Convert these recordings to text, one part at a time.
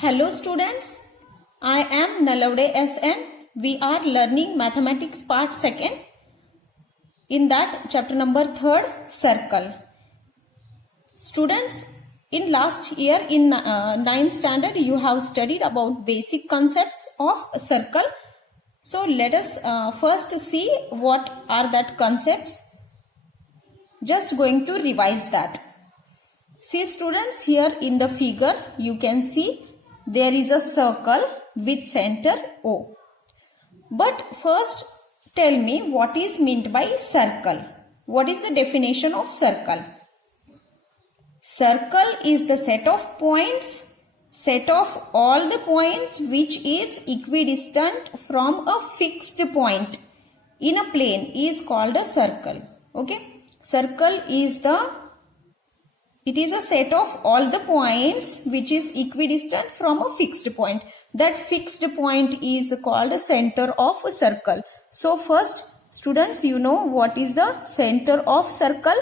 Hello students, I am Nalawade SN. We are learning mathematics part 2nd. In that chapter number 3rd, circle. Students, in last year in 9th standard you have studied about basic concepts of a circle. So let us first see what are that concepts. Just going to revise that. See students, here in the figure you can see there is a circle with center O. But first tell me what is meant by circle. What is the definition of circle? Circle is the set of points, set of all the points which is equidistant from a fixed point in a plane is called a circle. Okay. Circle is it is a set of all the points which is equidistant from a fixed point. That fixed point is called a center of a circle. So first students, you know what is the center of circle?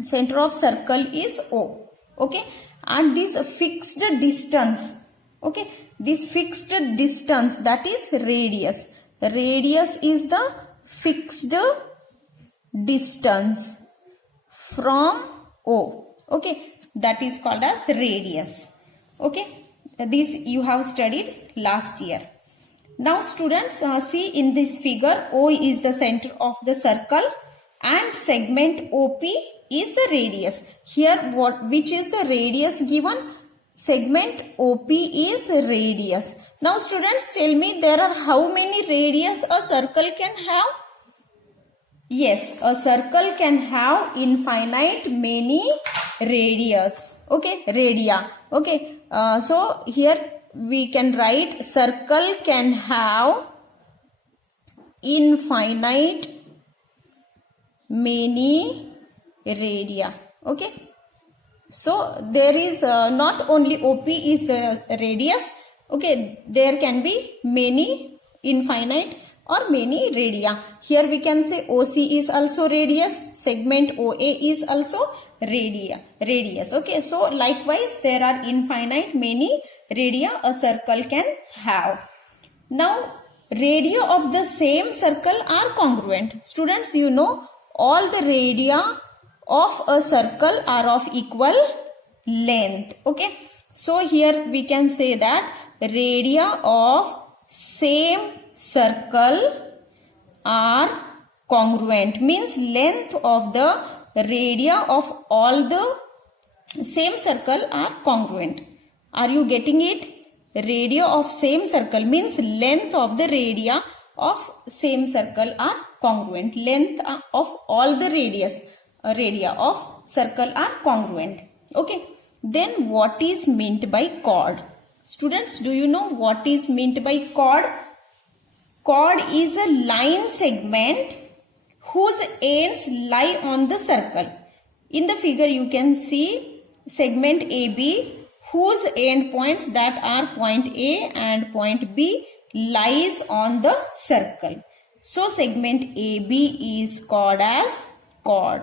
Center of circle is O. Okay. And this fixed distance. Okay. This fixed distance, that is radius. Radius is the fixed distance from O. Okay, that is called as radius. Okay, this you have studied last year. Now students, see in this figure, O is the center of the circle and segment OP is the radius. Here which is the radius given? Segment OP is radius. Now students, tell me there are how many radius a circle can have? Yes, a circle can have infinite many radius. Okay, radia. Okay, so here we can write circle can have infinite many radia. Okay, so there is not only OP is the radius. Okay, there can be many infinite or many radia. Here we can say OC is also radius, segment OA is also radius. Okay, so likewise there are infinite many radia a circle can have. Now radia of the same circle are congruent. Students, you know all the radia of a circle are of equal length. Okay, so here we can say that radia of same circle are congruent, means length of the radia of all the same circle are congruent. Are you getting it? Radia of same circle means length of the radia of same circle are congruent. Length of all the radia of circle are congruent. Okay. Then what is meant by chord? Students, do you know what is meant by chord? Chord is a line segment whose ends lie on the circle. In the figure you can see segment AB whose end points, that are point A and point B, lies on the circle. So segment AB is called as chord.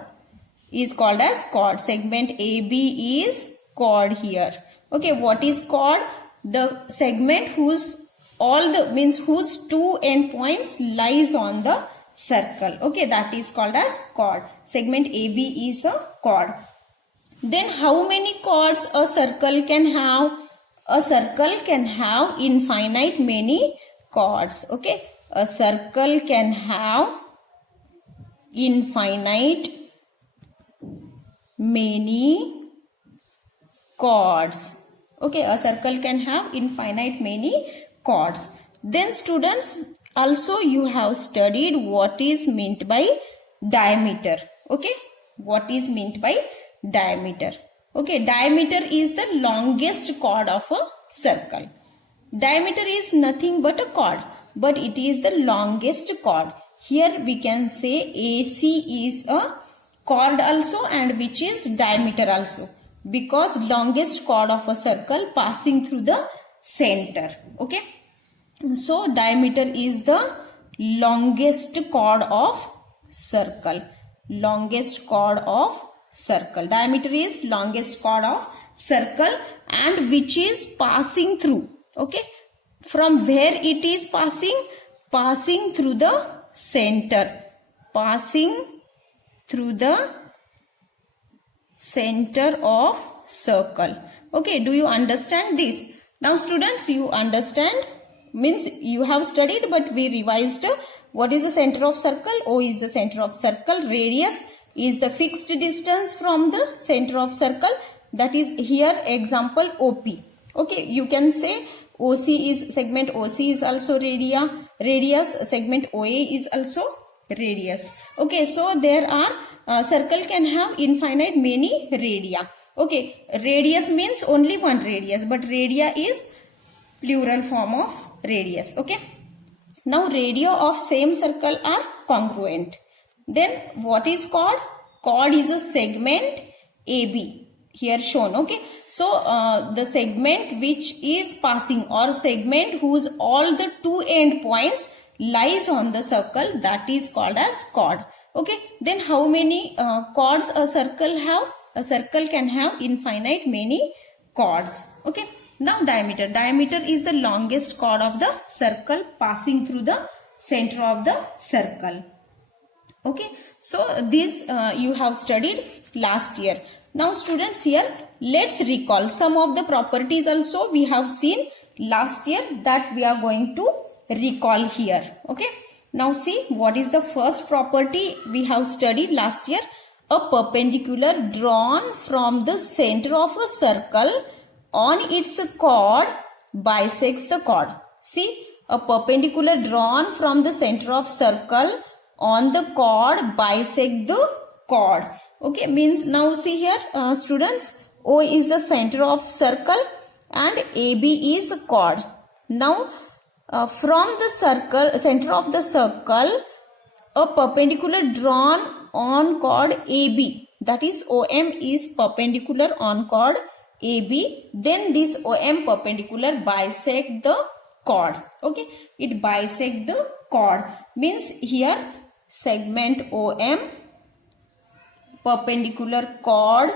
Segment AB is chord here. Okay, what is chord? The segment whose two end points lies on the circle. Okay, that is called as chord. Segment AB is a chord. Then how many chords a circle can have? A circle can have infinite many chords. Okay, a circle can have infinite many chords. Okay, a circle can have infinite many chords. Then students, also you have studied what is meant by diameter. Okay, what is meant by diameter? Okay, diameter is the longest chord of a circle. Diameter is nothing but a chord, but it is the longest chord. Here we can say AC is a chord also, and which is diameter also, because longest chord of a circle passing through the center. Okay, so diameter is the longest chord of circle. Diameter is longest chord of circle and which is passing through. Okay, from where it is passing through the center, passing through the center of circle. Okay, do you understand this? Now students, you understand, means you have studied, but we revised. What is the center of circle? O is the center of circle. Radius is the fixed distance from the center of circle. That is here example OP. Okay, you can say OC is segment OC is also radius, segment OA is also radius. Okay, so there are circle can have infinite many radia. Okay, radius means only one radius, but radia is plural form of radius. Okay, now radia of same circle are congruent. Then what is chord? Chord is a segment AB here shown. Okay, so the segment which is passing or segment whose all the two end points lies on the circle, that is called as chord. Okay, then how many chords a circle have? A circle can have infinite many chords. Okay, now diameter. Diameter is the longest chord of the circle passing through the center of the circle. Okay, so this you have studied last year. Now students, here let's recall some of the properties also we have seen last year that we are going to recall here. Okay, now see what is the first property we have studied last year. A perpendicular drawn from the center of a circle on its chord bisects the chord. See, a perpendicular drawn from the center of circle on the chord bisect the chord. Okay, means now see here students, O is the center of circle and AB is chord. Now from the circle, center of the circle, a perpendicular drawn on chord AB, that is OM is perpendicular on chord AB, then this OM perpendicular bisect the chord. Okay, it bisect the chord, means here segment OM perpendicular chord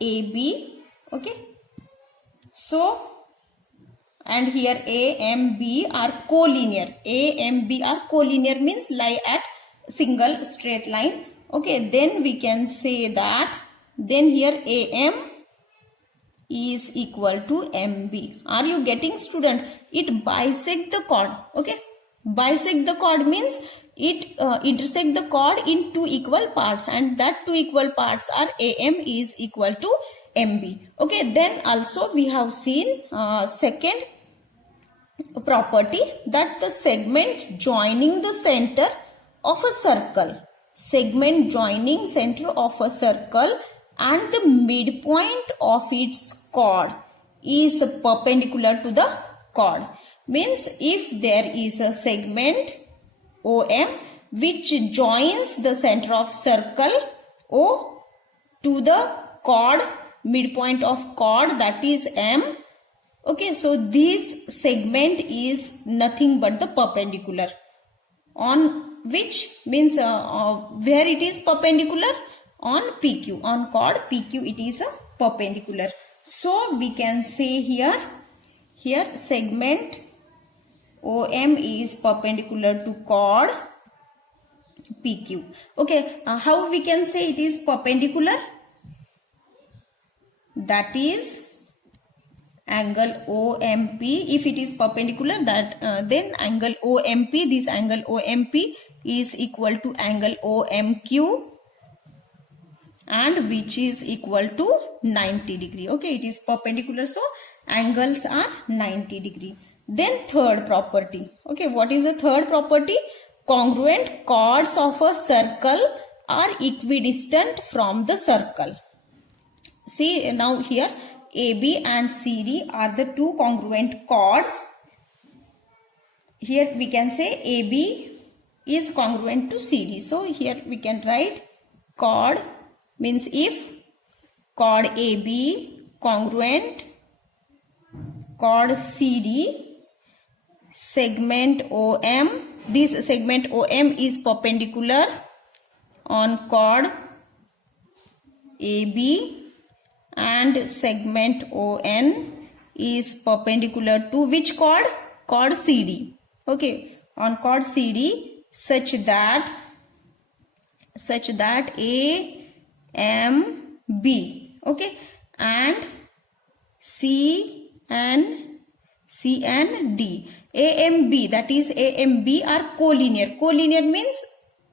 AB. Okay, so and here A, M, B are collinear. A, M, B are collinear means lie at single straight line. Okay, then we can say that then here AM is equal to MB. Are you getting student? It bisect the chord. Okay, bisect the chord means it intersect the chord in two equal parts, and that two equal parts are AM is equal to MB. Okay, then also we have seen second property, that the segment joining the center of a circle, segment joining center of a circle and the midpoint of its chord is perpendicular to the chord. Means if there is a segment OM which joins the center of circle O to the chord, midpoint of chord, that is M. Okay, so this segment is nothing but the perpendicular, on which means where it is perpendicular, on PQ, on chord PQ it is a perpendicular. So we can say here segment OM is perpendicular to chord PQ. Okay, how we can say it is perpendicular? That is angle OMP. If it is perpendicular, that then angle OMP, this angle OMP is equal to angle OMQ, and which is equal to 90 degree. Okay, it is perpendicular, so angles are 90 degree. Then third property. Okay, what is the third property? Congruent chords of a circle are equidistant from the circle. See now here AB and CD are the two congruent chords. Here we can say AB is congruent to CD. So here we can write chord, means if chord AB congruent chord CD, segment OM, this segment OM is perpendicular on chord AB and segment ON is perpendicular to which chord? Chord CD. Okay, on chord CD such that AMB, okay, and C and D. AMB, that is AMB are collinear. Collinear means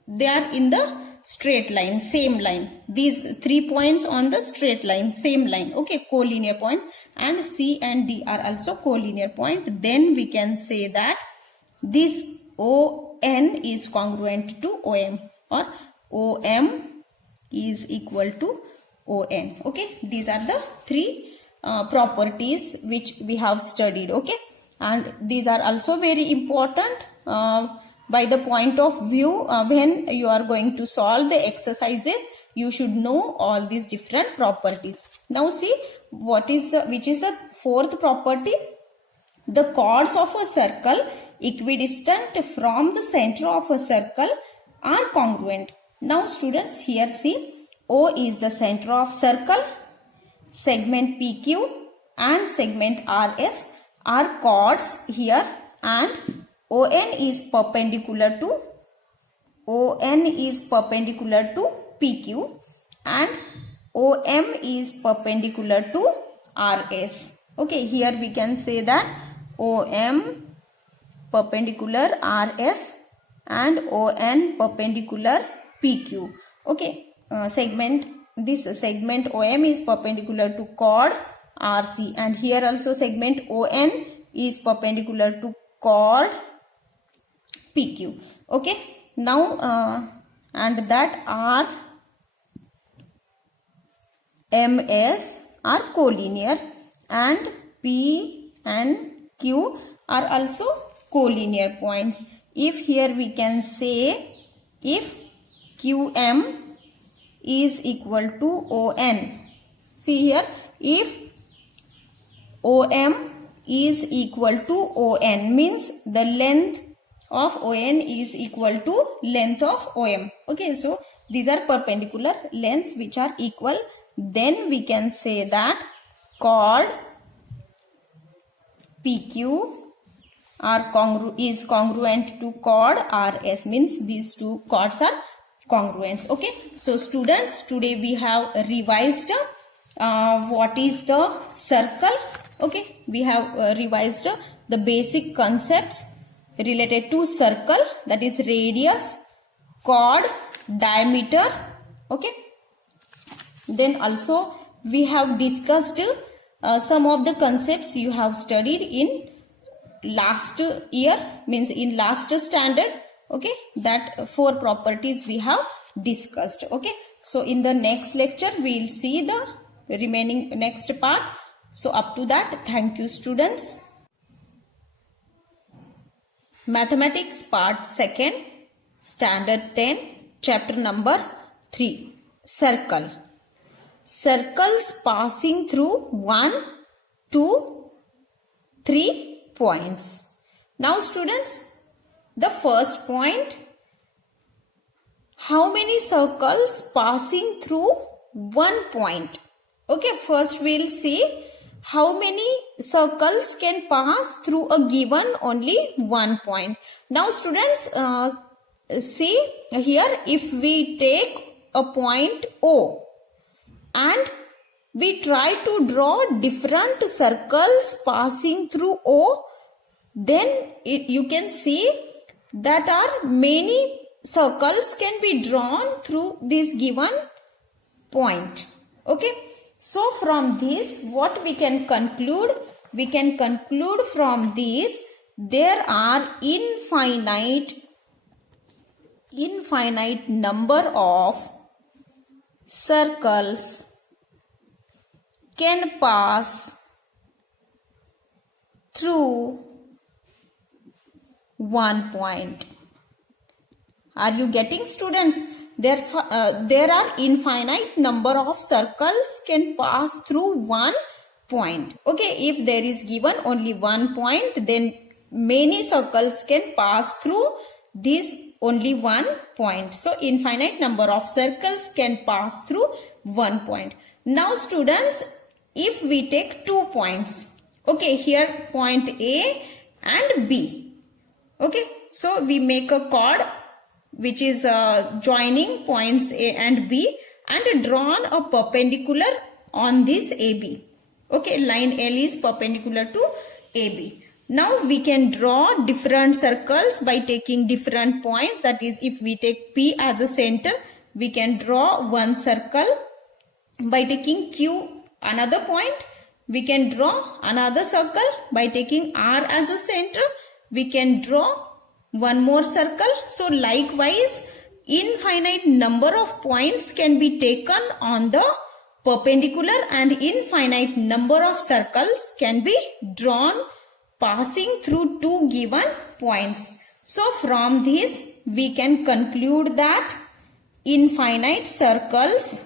they are in the straight line, same line. These 3 points on the straight line, same line. Okay, collinear points. And C and D are also collinear point. Then we can say that this ON is congruent to OM, or OM is equal to ON. Okay, these are the 3 properties which we have studied. Okay, and these are also very important by the point of view when you are going to solve the exercises. You should know all these different properties. Now see which is the 4th property. The chords of a circle equidistant from the center of a circle are congruent. Now students, here see, O is the center of circle, segment PQ and segment RS are chords here, and ON is perpendicular to PQ and OM is perpendicular to RS. Okay, here we can say that OM perpendicular RS and ON perpendicular PQ. Okay, this segment OM is perpendicular to chord RC, and here also segment ON is perpendicular to chord PQ. Okay, now and that RMS are collinear and P and Q are also collinear points. If here we can say, if QM is equal to ON, see here, if OM is equal to ON means the length of ON is equal to length of OM. Okay, so these are perpendicular lengths which are equal. Then we can say that chord PQ is congruent to chord RS, means these 2 chords are congruent. Okay, so students, today we have revised what is the circle. Okay, we have revised the basic concepts related to circle, that is radius, chord, diameter. Okay, then also we have discussed some of the concepts you have studied in last year, means in last standard. Okay, that 4 properties we have discussed. Okay, so in the next lecture we will see the remaining next part. So up to that, thank you students. Mathematics part 2nd, standard 10, chapter number 3, circle. Circles passing through 1, 2, 3 points. Now students, the first point, how many circles passing through 1 point? Okay, first we will see how many circles can pass through a given only 1 point. Now students, see here, if we take a point O and we try to draw different circles passing through O, then you can see that are many circles can be drawn through this given point. Okay, so from this what we can conclude? We can conclude from this there are infinite number of circles can pass through 1 point. Are you getting students? There are infinite number of circles can pass through 1 point. Okay, if there is given only 1 point, then many circles can pass through this only 1 point. So infinite number of circles can pass through 1 point. Now students, if we take 2 points, okay, here point A and B, okay, so we make a chord which is joining points A and B and drawn a perpendicular on this AB. Okay, line L is perpendicular to AB. Now we can draw different circles by taking different points. That is, if we take P as a center, we can draw one circle. By taking Q another point, we can draw another circle. By taking R as a center, we can draw one more circle. So likewise, infinite number of points can be taken on the perpendicular and infinite number of circles can be drawn passing through two given points. So from this we can conclude that infinite circles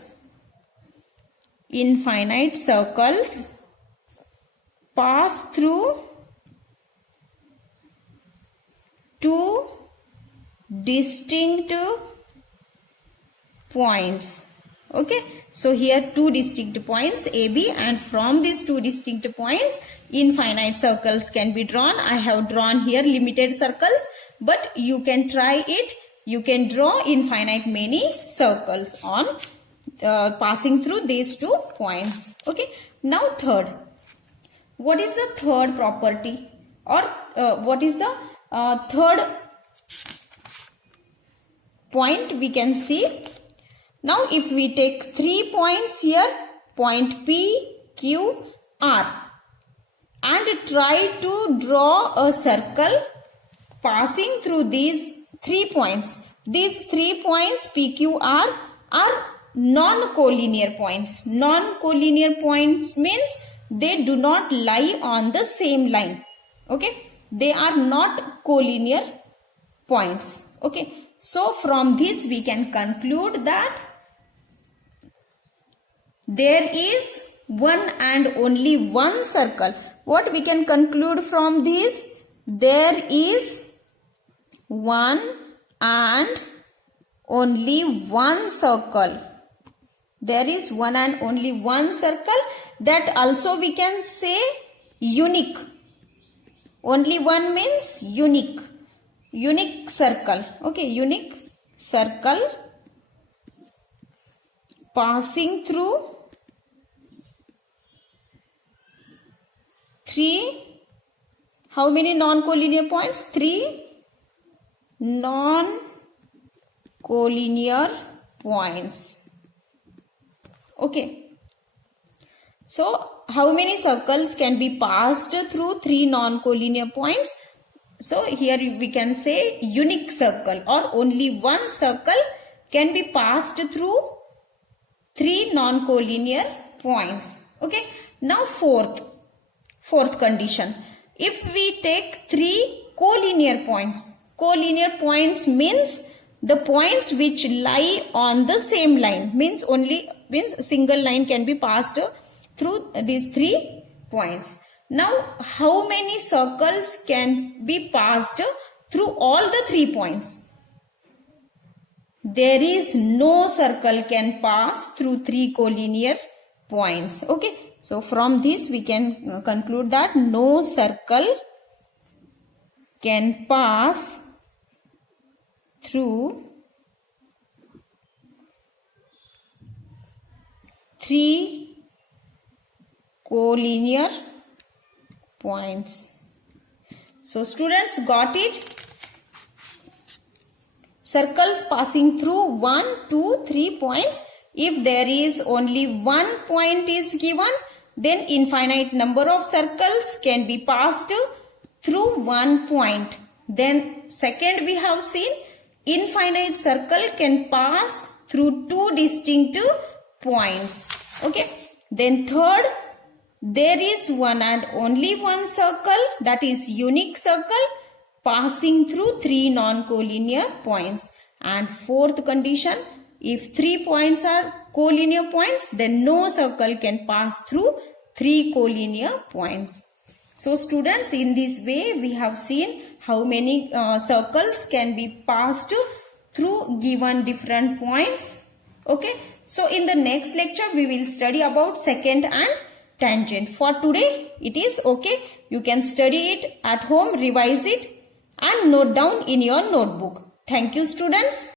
pass through two distinct points. Okay, so here two distinct points AB, and from these two distinct points infinite circles can be drawn. I have drawn here limited circles, but you can try it. You can draw infinite many circles on passing through these 2 points. Okay, now third, what is the third property, or what is the third point we can see? Now if we take 3 points here, point P, Q, R, and try to draw a circle passing through these 3 points. These 3 points P, Q, R are non-collinear points. Non-collinear points means they do not lie on the same line. Okay, they are not collinear points. Okay, so from this we can conclude that there is one and only one circle. What we can conclude from this? There is one and only one circle. There is one and only one circle. That also we can say unique. Only one means unique. Unique circle. Okay, unique circle passing through 3, how many non-collinear points? 3 non-collinear points. Okay. So, how many circles can be passed through 3 non-collinear points? So, here we can say unique circle, or only one circle can be passed through 3 non-collinear points. Okay. Now, fourth condition. If we take 3 collinear points. Collinear points means the points which lie on the same line. Means single line can be passed through these 3 points. Now, how many circles can be passed through all the 3 points? There is no circle can pass through 3 collinear points. Okay. So, from this we can conclude that no circle can pass through 3 collinear points. So, students got it? Circles passing through 1, 2, 3 points. If there is only one point is given, then infinite number of circles can be passed through one point. Then second we have seen infinite circle can pass through 2 distinct points. Okay. Then third, there is one and only one circle, that is unique circle, passing through 3 non-collinear points. And fourth condition, if 3 points are collinear points, then no circle can pass through 3 collinear points. So students, in this way we have seen how many circles can be passed through given different points. Okay. So in the next lecture, we will study about secant and tangent. For today, it is okay. You can study it at home, revise it and note down in your notebook. Thank you, students.